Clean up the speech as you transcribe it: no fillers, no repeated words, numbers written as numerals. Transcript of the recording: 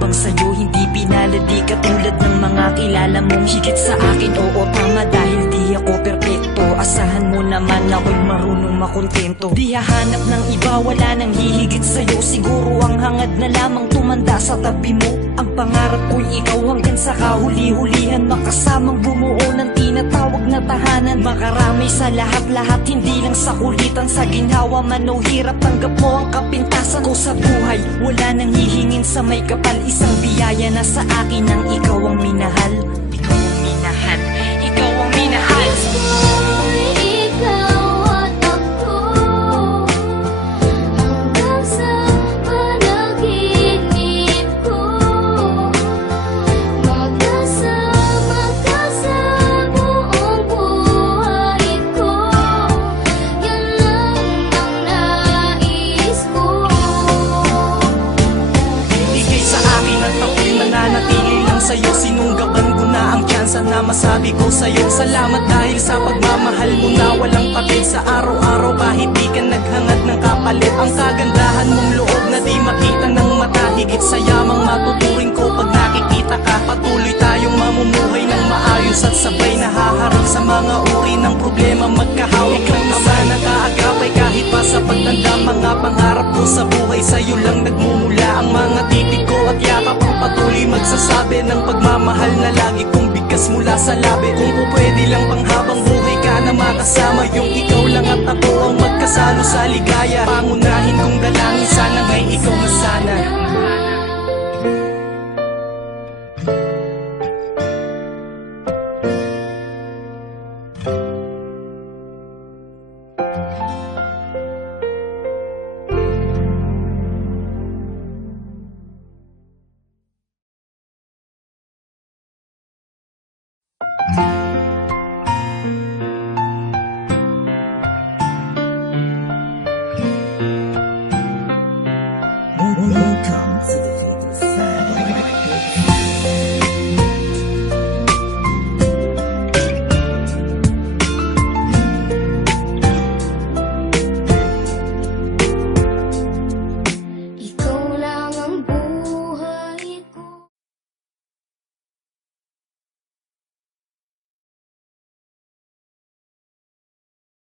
bang sa'yo hindi pinalad? Di katulad ng mga kilala mong higit sa akin. Oo tama, dahil di ako perpekto. Asahan mo naman ako'y marunong makontento. Di hahanap ng iba, wala nang hihigit sa'yo. Siguro ang hangad na lamang tumanda sa tabi mo. Ang pangarap ko'y ikaw hanggang sa kahuli-hulihan, makasamang bumuo ng tinatawag na tahanan. Makarami sa lahat-lahat, hindi lang sa kulitan. Sa ginhawa man o hirap, tanggap mo ang kapintasan ko sa buhay. Wala nang hihingin sa may kapal, isang biyaya na sa akin ang ikaw ang minahal. Ikaw ang minahal, ikaw ang minahal. Sa'yo, sinunggaban ko na ang tsansa na masabi ko sa'yo salamat dahil sa pagmamahal mo na walang patid sa araw-araw. Kahit di ka naghangad ng kapalit, ang kagandahan mong loob na di makita ng mata. Higit sa yamang matuturing ko pag nakikita ka. Patuloy tayong mamumuhay ng maayos at sabay nahaharap sa mga uri ng problema. Magkahawak ng ama na kaagapay kahit pa sa pagtanda. Mga pangarap ko sa buhay sa'yo lang nagmumula. Ang mga titig ko at yakap ang patuloy magsasabi ng pagmamahal na lagi kong bigkas mula sa labi. Kung pwede lang pang habang buhay ka na makasama, yung ikaw lang at ako ang magkasalo sa ligaya. Pangunahin